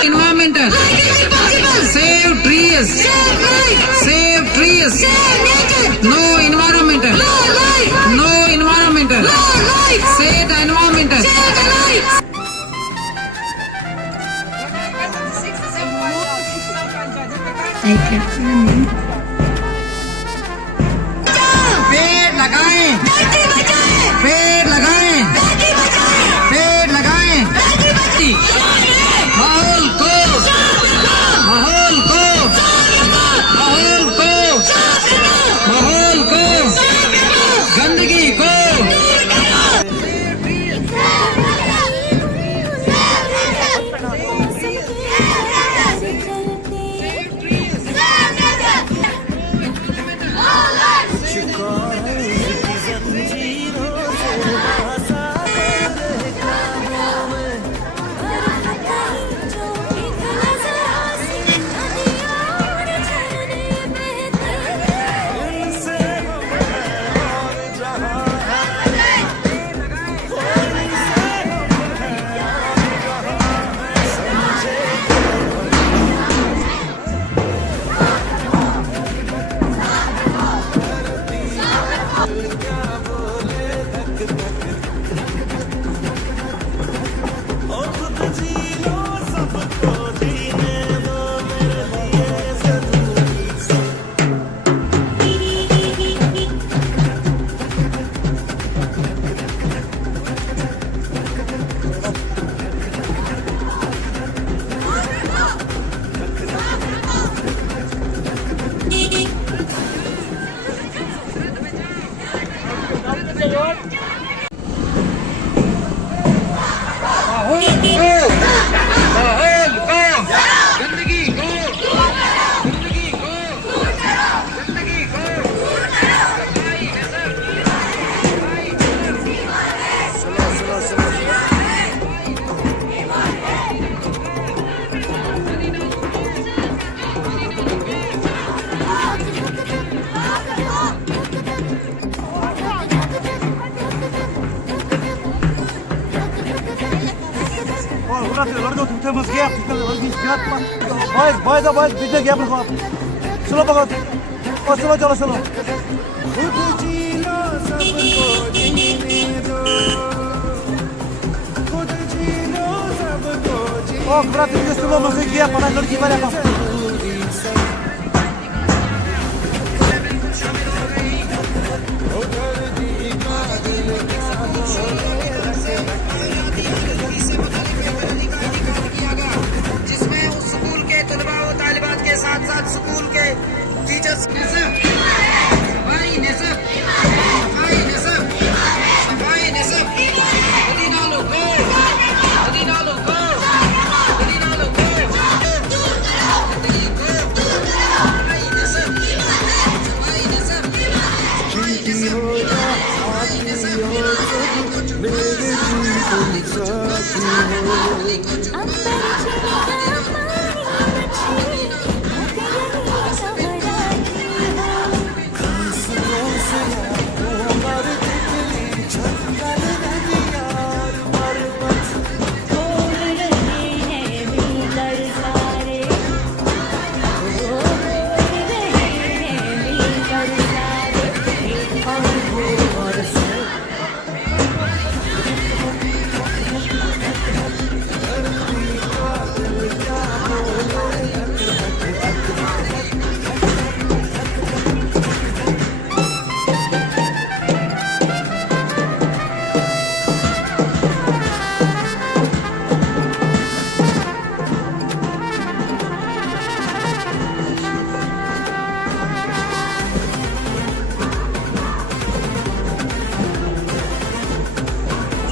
Environmental. Save trees. Save trees. No environmental. No environmental. Save the environmental. पेड़ लगाएं. पेड़ लगाएं. पेड़ लगाएं. माहौल को माहौल को माहौल को माहौल को गंदगी को Boys, bitte gap noch. Slow pagod. Slow chalo slow. Oh, brate, tu slow mas gap pana लड़की वाले का. साथ साथ स्कूल के टीचर्स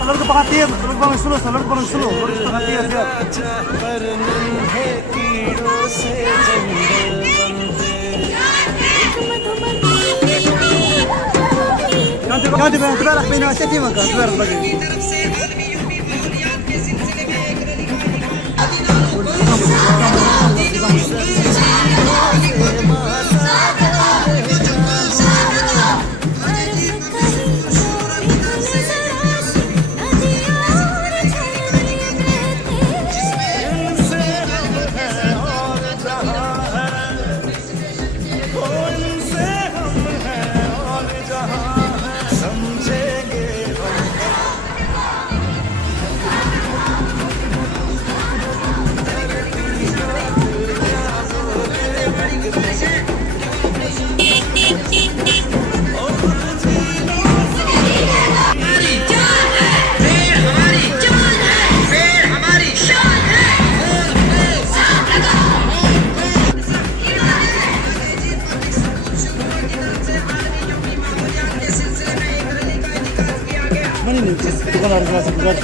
लड़के पकाती है, लड़के पकाने सुनो, लड़के पकाने सुनो, लड़के पकाती है यार। पर नन्हे कीड़ों से जंगल Jangan diberak bina seti maka, diberak lagi. Mana ni? Bukan harga segar.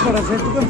Шкода, saya juga.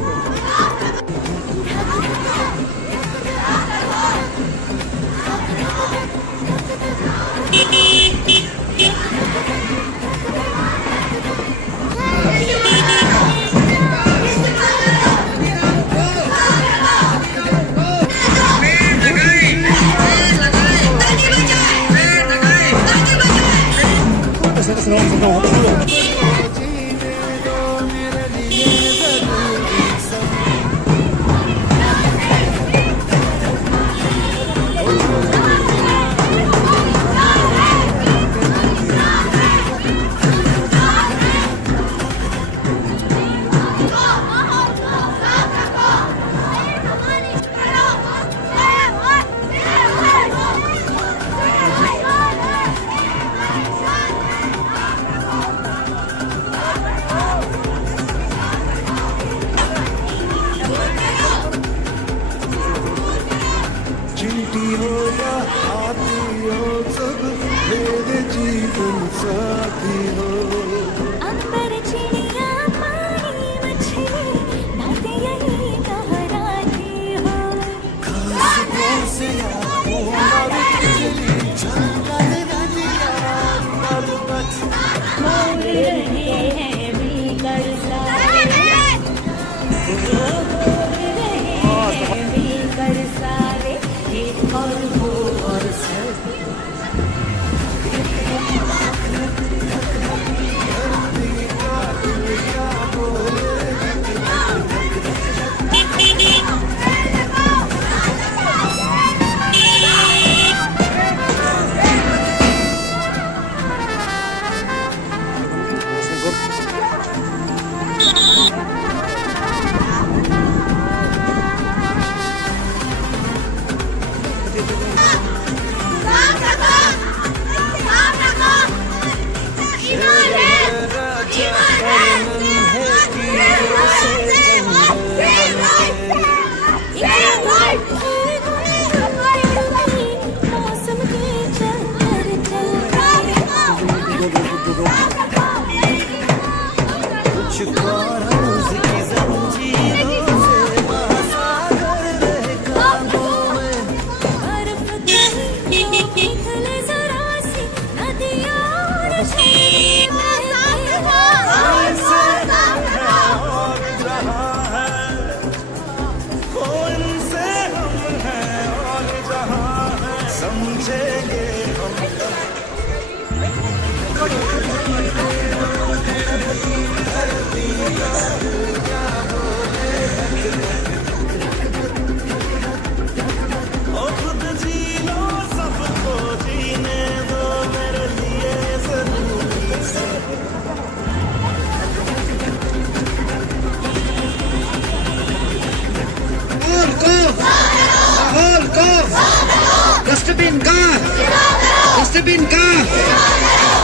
सब इनका,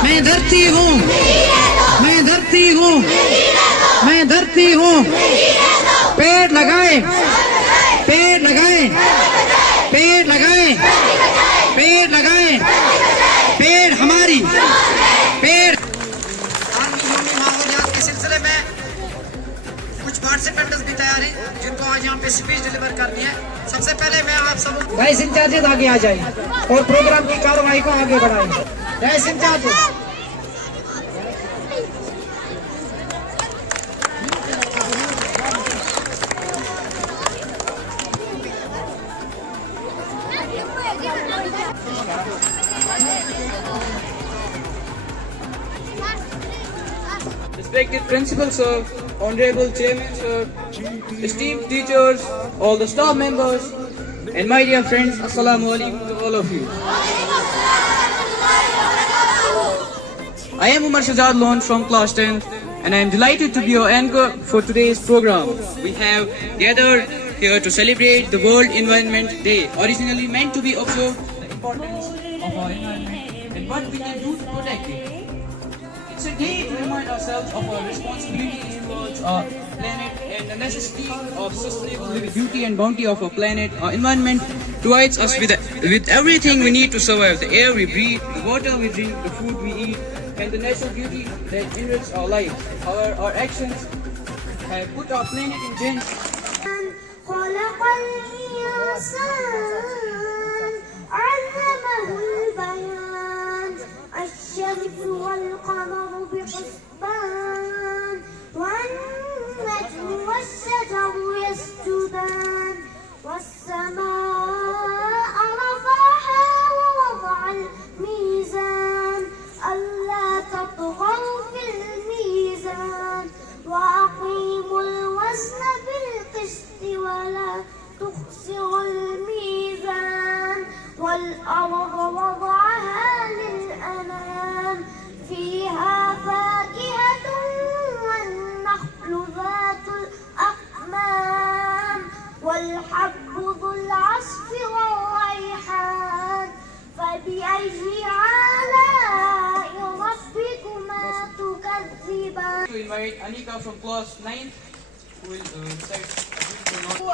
मैं धरती हूँ, मैं धरती हूँ, मैं धरती हूँ। पेड़ लगाए, पेड़ लगाए, पेड़ लगाए, पेड़ लगाए, पेड़ हमारी, पेड़। माहौलियात के सिलसिले में कुछ पार्टिसिपेंट्स भी तैयार हैं जिनको आज यहाँ पे स्पीच डिलीवर करनी है। सबसे पहले मैं आप सब वाइस इंचार्जेस आगे आ जाए और प्रोग्राम की कार्रवाई को आगे बढ़ाएं। Vice incharges Respected Principal Sir, Honorable Chairman Sir, esteemed teachers, all the staff members, and my dear friends, Assalamu alaikum to all of you. I am Umar Shahzad Lon from class 10 and I am delighted to be your anchor for today's program. We have gathered here to celebrate the World Environment Day, originally meant to be observed the importance of our environment and what we can do to protect it. It's a day to remind ourselves of our responsibilities towards our planet and the necessity of sustainable living. Beauty and bounty of our planet, our environment provides us with everything we need to survive. The air we breathe, the water we drink, the food we eat, and the natural beauty that enriches our lives. However, our actions have put our planet in danger. خلق الإنسان علمه البيان الشمس والقمر بحسبان والنجم والشجر يسجدان والسماء رفعها ووضع الميزان ألا تطغوا في الميزان وأقيموا الوزن بالقسط ولا تخسروا الميزان والأرض وضعها للأنام فيها فاكهة والنخل ذات الأكمام والحب ذو العصف والريحان فبأي آلاء ربكما تكذبان. To invite Anika from class 9 who will recite a brief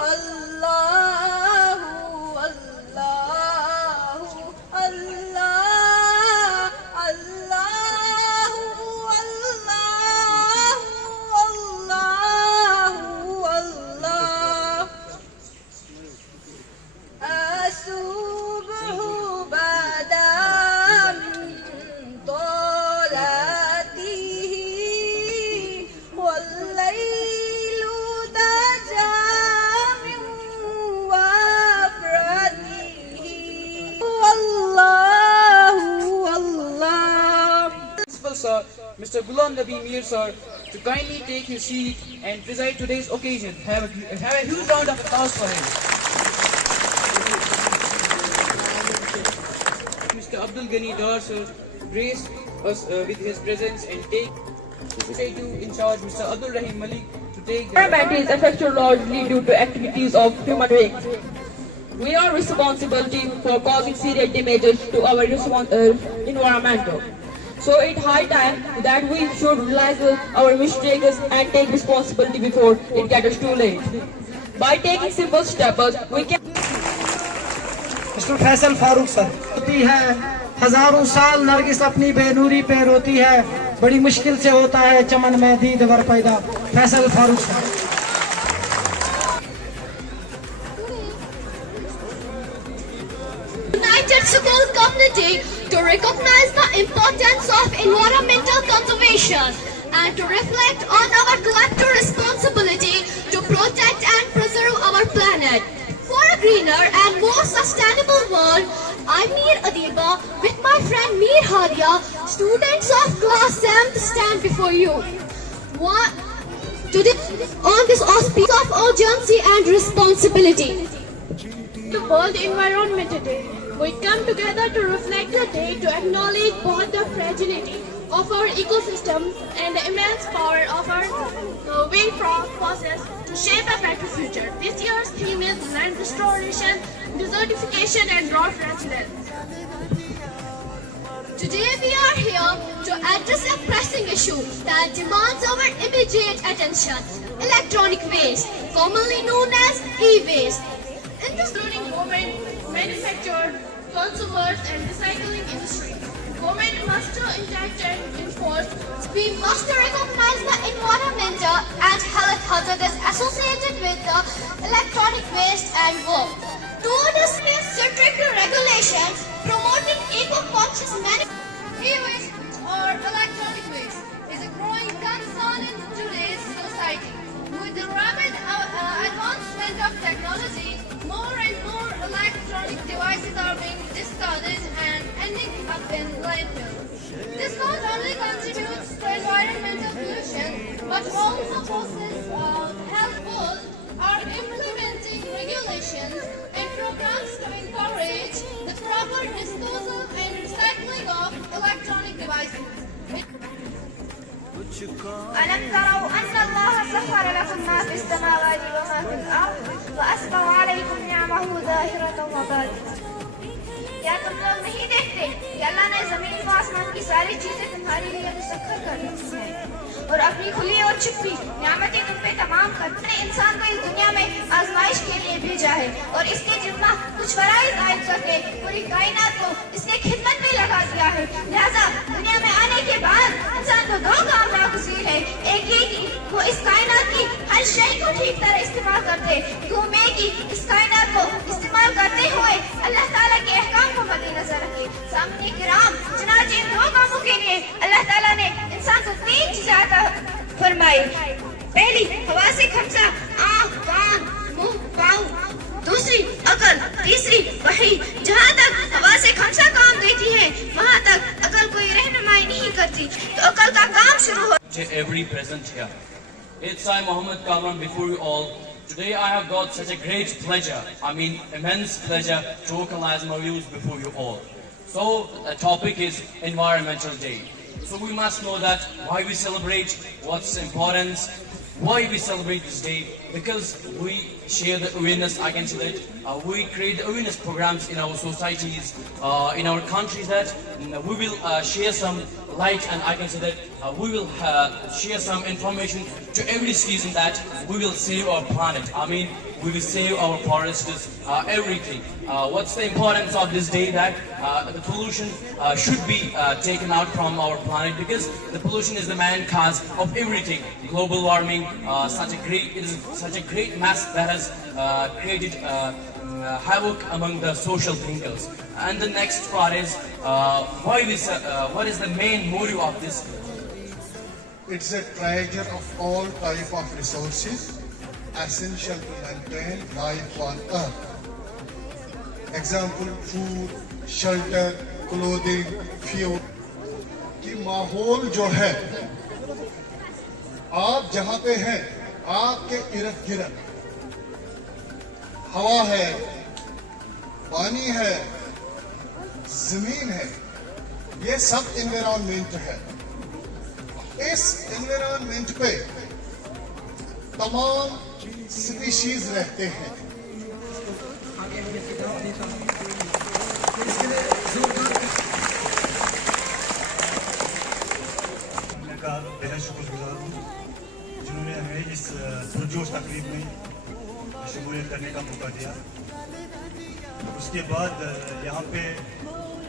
Sir, Mr. Ghulam Nabi Mir Sir, to kindly take his seat and preside today's occasion. Have a huge round of applause for him. Mr. Abdul Ghani Dar Sir, grace us with his presence and take in charge Mr. Abdul Rahim Malik to take the environment is affected largely due to activities of human beings. We are responsible for causing serious damages to our environment. So it's high time that we should realize our mistakes and take responsibility before it gets too late. By taking simple steps, we can. Mister Faisal Farooq सर होती है हजारों साल नरगिस अपनी बेनूरी पे रोती है बड़ी मुश्किल से होता है चमन में दीद वर पैदा फैसल Farooq sir United School community to recognize the importance of environmental conservation and to reflect on our collective responsibility to protect and preserve our planet. For a greener and more sustainable world, I'm Mir Adiba with my friend Mir Hadia, students of class 7th stand before you. Today, on this auspice of urgency and responsibility. The World Environment Day. We come together to reflect the day to acknowledge both the fragility of our ecosystem and the immense power of our wind process to shape a better future. This year's theme is land restoration, desertification and drought resilience. Today we are here to address a pressing issue that demands our immediate attention: electronic waste, commonly known as e-waste. In this, including government, manufactured, consumers and recycling industry, government must intact and enforce. We must recognize the environmental and health hazards associated with the electronic waste and work. To this, strict regulations promoting eco-conscious manufacturing. E-waste or electronic waste is a growing concern in today's society. With the rapid advancement of technology, more and more electronic devices are being discarded and ending up in landfills. This not only contributes to environmental pollution, but also poses health goals. Are implementing regulations and programs to encourage the proper disposal and recycling of electronic devices. ألم تروا أن الله سخر لكم ما في السماوات وما في الأرض وأسبغ عليكم نعمه ظاهرة وباطنة. क्या तुम लोग नहीं देखते कि अल्लाह ने जमीन व आसमान की सारी चीजें तुम्हारे लिए मुसख्खर कर दी हैं और अपनी खुली और छुपी नियामतें तुम पे तमाम करते हैं। इंसान को इस दुनिया में आजमाइश के लिए भेजा है और इसके जिम्मा कुछ फराइज आयद करके पूरी कायनात को इसके खिदमत में लगा दिया है। लिहाजा दुनिया में आने के बाद इंसान को दो काम नागुज़ीर है। एक ये कि वो इस कायनात की हर शय को ठीक तरह इस्तेमाल करते, घूमे कि इस कायनात को इस्तेमाल करते हुए अल्लाह ताला के अहकाम को मद्देनजर रखे। सामने किराम, चुनांचे इन दो कामों के लिए अल्लाह ताला ने इंसान को 3 चीजें अता फरमाई। पहली हवा से खमसा, आँख, कान, मुंह, पाँव। दूसरी अकल, तीसरी वही। जहाँ तक हवा से खमसा काम देती है, वहाँ तक अकल कोई रहनुमाई नहीं करती, तो अकल का काम शुरू हो। To every present here, it's I Muhammad Kamran before you all. Today I have got such a great pleasure, immense pleasure to vocalize my views before you all. So the topic is Environmental Day. So we must know that why we celebrate, what's the importance, why we celebrate this day, because we share the awareness. I can say that we create awareness programs in our societies, in our countries, that we will share some light, and I can say that we will share some information to every citizen that we will save our planet. We will save our forests, everything. What's the importance of this day? That the pollution should be taken out from our planet, because the pollution is the main cause of everything. Global warming, it is such a great mess that has created havoc among the social thinkers. And the next part is what is the main motive of this? It's a treasure of all type of resources essential to maintain life on earth. Example, food, shelter, clothing, fuel. कि माहौल जो है, आप जहाँ पे हैं, आपके इर्द गिर्द हवा है, पानी है, जमीन है, ये सब एनवायरनमेंट है। इस एनवायरनमेंट पे तमाम स्पीशीज रहते हैं। मैं का बेहद शुक्रगुजार हूँ जिन्होंने हमें इस पुरजोश तकरीब में शमूलियत करने का मौका दिया। उसके बाद यहाँ पे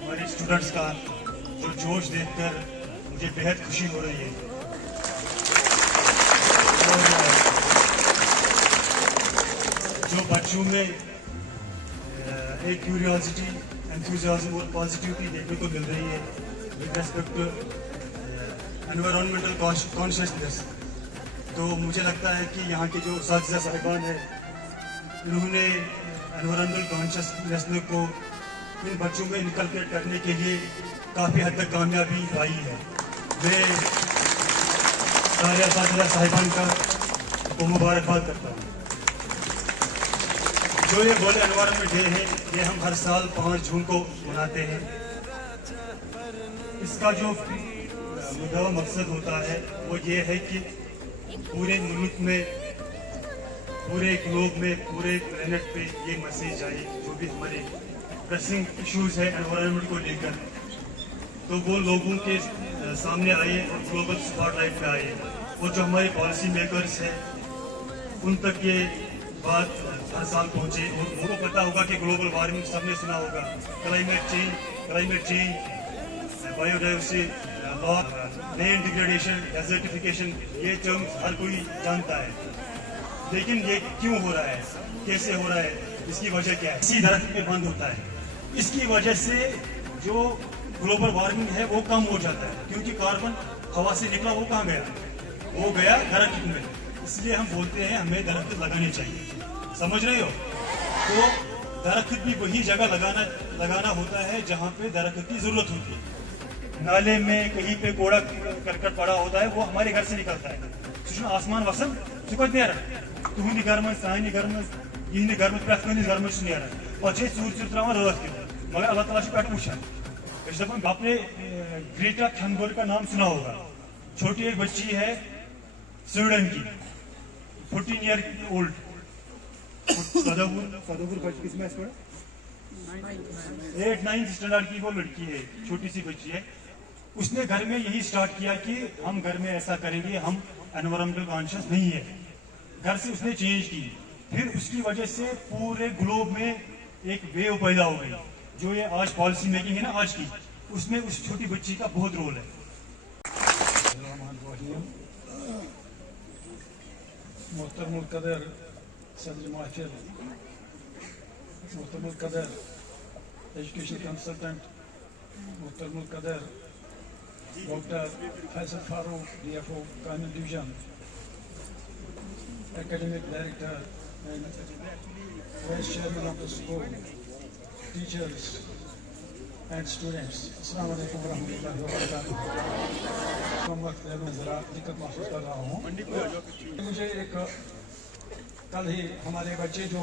हमारे स्टूडेंट्स का जो जोश देखकर मुझे बेहद खुशी हो रही है। और जो बच्चों में एक क्यूरियोसिटी, एंथुसियाज्म और पॉजिटिविटी देखने को मिल रही है with respect to environmental consciousness, तो मुझे लगता है कि यहाँ के जो उस्ताद साहिबान हैं, इन्होंने एनवायरमेंटल कॉन्शियसनेस को इन बच्चों में इनकलकेट करने के लिए काफ़ी हद तक कामयाबी पाई है। मैं सारे उस्ताद साहिबान का को मुबारकबाद करता हूँ। जो ये वर्ल्ड एनवायरनमेंट डे है, ये हम हर साल 5 जून को मनाते हैं। इसका जो मुद्दा मकसद होता है वो ये है कि पूरे मुल्क में, पूरे ग्लोब में, पूरे प्लेनेट पे ये मैसेज आए, जो भी हमारे प्रेसिंग इश्यूज है एनवायरनमेंट को लेकर, तो वो लोगों के सामने आए और ग्लोबल स्पॉटलाइट पे आए, और जो हमारे पॉलिसी मेकर्स हैं उन तक ये बात हर साल पहुँचे। और उनको पता होगा कि ग्लोबल वार्मिंग सबने सुना होगा, climate change, biodiversity loss, land degradation, desertification, ये टर्म्स हर कोई जानता है। लेकिन ये क्यों हो रहा है, कैसे हो रहा है, इसकी वजह क्या है? इसी दरख्त पे बंद होता है। इसकी वजह से जो ग्लोबल वार्मिंग है वो कम हो जाता है, क्योंकि कार्बन हवा से निकला वो कहाँ गया? वो गया दरख्त में। इसलिए हम बोलते हैं हमें दरख्त लगाने चाहिए, समझ रहे हो? तो दरख्त भी वही जगह लगाना होता है जहाँ पे दरख्त की जरूरत होती है। नाले में कहीं पे कूड़ा करकट पड़ा होता है, वो हमारे घर से निकलता है। सुन आसमान वसन सुकत नेर तुहंद घर में सान घर में यह घर में प्रत घर में नेर पे चूर त्रावान रात के, मगर अल्लाह ताला पे वुचान। आपने ग्रेटा थनबर्ग का नाम सुना होगा। छोटी एक बच्ची है स्वीडन की, 14 ईयर ओल्ड, 8-9 स्टैंडर्ड की वो लड़की है, छोटी सी बच्ची है। उसने घर में यही स्टार्ट किया कि हम घर में ऐसा करेंगे, हम एनवायरमेंटल कॉन्शियस नहीं है। घर से उसने चेंज की, फिर उसकी वजह से पूरे ग्लोब में एक वेव पैदा हो गई। जो ये आज पॉलिसी मेकिंग है ना आज की, उसमें उस छोटी बच्ची का बहुत रोल है। मोहतरमुल कदर सदर महफिल, मोहतरमुल कदर एजुकेशन कंसल्टेंट, मोहतरमुल कदर डॉक्टर फैसल फारूक DFO कानून division, academic director and vice chairman of the school, teachers and students, अस्सलाम वालेकुम रहमतुल्लाहि व बरकातहू। कम वक्त है, मैं ज़रा दिक्कत महसूस कर रहा हूँ। मुझे एक कल ही हमारे बच्चे जो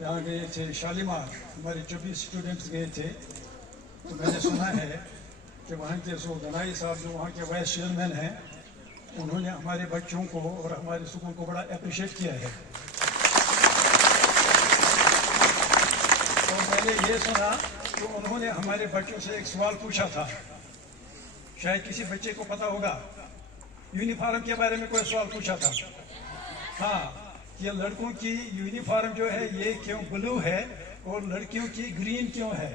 यहाँ गए थे शालीमार, हमारे 24 स्टूडेंट्स गए थे, तो मैंने सुना है कि वहाँ के सो गनाई साहब जो वहाँ के वाइस चेयरमैन हैं, उन्होंने हमारे बच्चों को और हमारे स्कूल को बड़ा अप्रिशिएट किया है। और मैंने ये सुना कि उन्होंने हमारे बच्चों से एक सवाल पूछा था, शायद किसी बच्चे को पता होगा, यूनिफॉर्म के बारे में कोई सवाल पूछा था। हाँ, ये लड़कों की यूनिफॉर्म जो है ये क्यों ब्लू है और लड़कियों की ग्रीन क्यों है?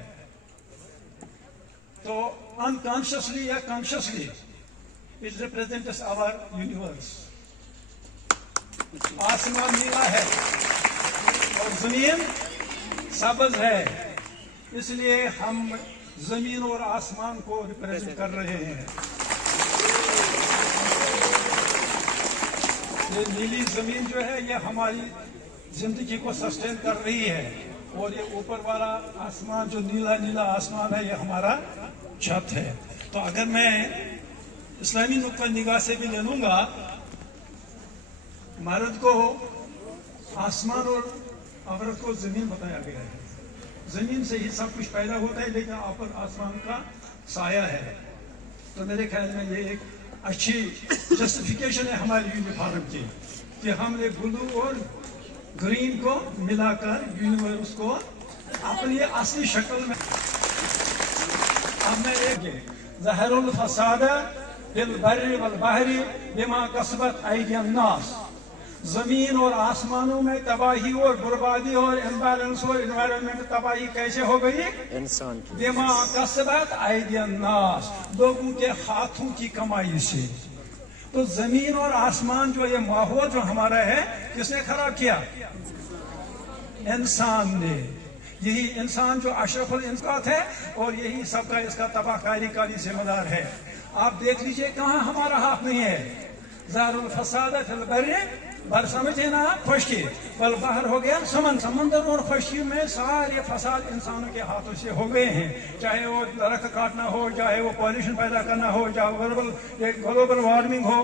तो अनकॉन्शियसली या consciously it represents our universe. आसमान नीला है और जमीन सब्ज है, इसलिए हम जमीन और आसमान को रिप्रेजेंट कर रहे हैं। ये नीली जमीन जो है ये हमारी जिंदगी को सस्टेन कर रही है, और ये ऊपर वाला आसमान जो नीला नीला आसमान है ये हमारा छत है। तो अगर मैं इस्लामी नुक्ता निगाह से भी ले लूंगा, मर्द को आसमान और औरत को जमीन बताया गया है। जमीन से ही सब कुछ पैदा होता है, लेकिन ऊपर आसमान का साया है। तो मेरे ख्याल में ये एक अच्छी जस्टिफिकेशन है हमारी यूनिफॉर्म की, कि हमने ब्लू और ग्रीन को मिलाकर यूनिवर्स को अपनी असली शक्ल में। अब मैं एक ज़हरुल फसाद फिल बर्रि वल बहरि बिमा कसबत ऐदियन नास, जमीन और आसमानों में तबाही और बर्बादी और इम्बैलेंस और एनवायरनमेंट तबाही कैसे हो गई? इंसान की बिमा कसबत ऐदियन नास, लोगों के हाथों की कमाई से। तो जमीन और आसमान जो ये माहौल जो हमारा है, किसने खराब किया? इंसान ने। यही इंसान जो अशरफुल इंसान है और यही सबका इसका तबाहकारी का जिम्मेदार है। आप देख लीजिए कहाँ हमारा हाथ नहीं है। ज़हरुल फसाद फिल बर्रि, बर समझे ना खुशकी, बल बाहर हो गया समंदर और खुशकी में सारे फसाद इंसानों के हाथों से हो गए हैं। चाहे वो दरख्त काटना हो, चाहे वो पॉल्यूशन पैदा करना हो, चाहे ग्लोबल वार्मिंग हो,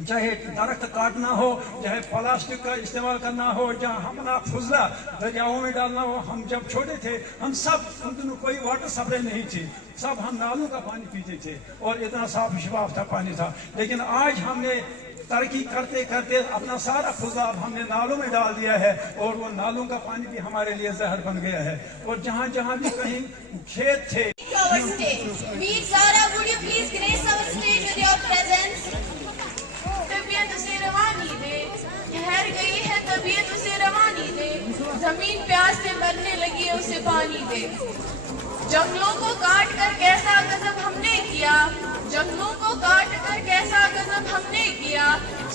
चाहे दरख्त काटना हो, चाहे प्लास्टिक का इस्तेमाल करना हो, जहाँ हमला फुजला दरियाओं में डालना हो। हम जब छोटे थे, हम सब उन दिनों कोई वाटर सप्लाई नहीं थी, सब हम नालों का पानी पीते थे और इतना साफ शफाफ था पानी था। लेकिन आज हमने तरक्की करते करते अपना सारा फुजा हमने नालों में डाल दिया है, और वो नालों का पानी भी हमारे लिए जहर बन गया है। और जहाँ जहाँ भी कहीं खेत थे our stage. Meet Zara, would you please grace our stage with your presence? तबीयत उसे रवानी दे, ठहर गई है तबीयत उसे रवानी दे, जमीन प्यास से मरने लगी है उसे पानी दे। जंगलों को काट कर कैसा गजब हमने किया, जंगलों को काट कर कैसा गजब हमने किया,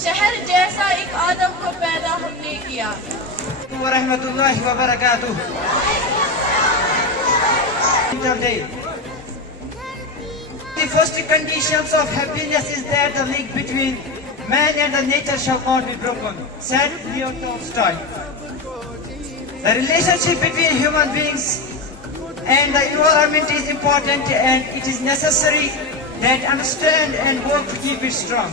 शहर जैसा एक आदम को पैदा हमने किया। वरहमतुल्लाहि वबरकातुह। The first conditions of happiness is that the link between man and the nature shall not be broken, said Leo Tolstoy. The relationship between human beings and the environment is important, and it is necessary that understand and work to keep it strong.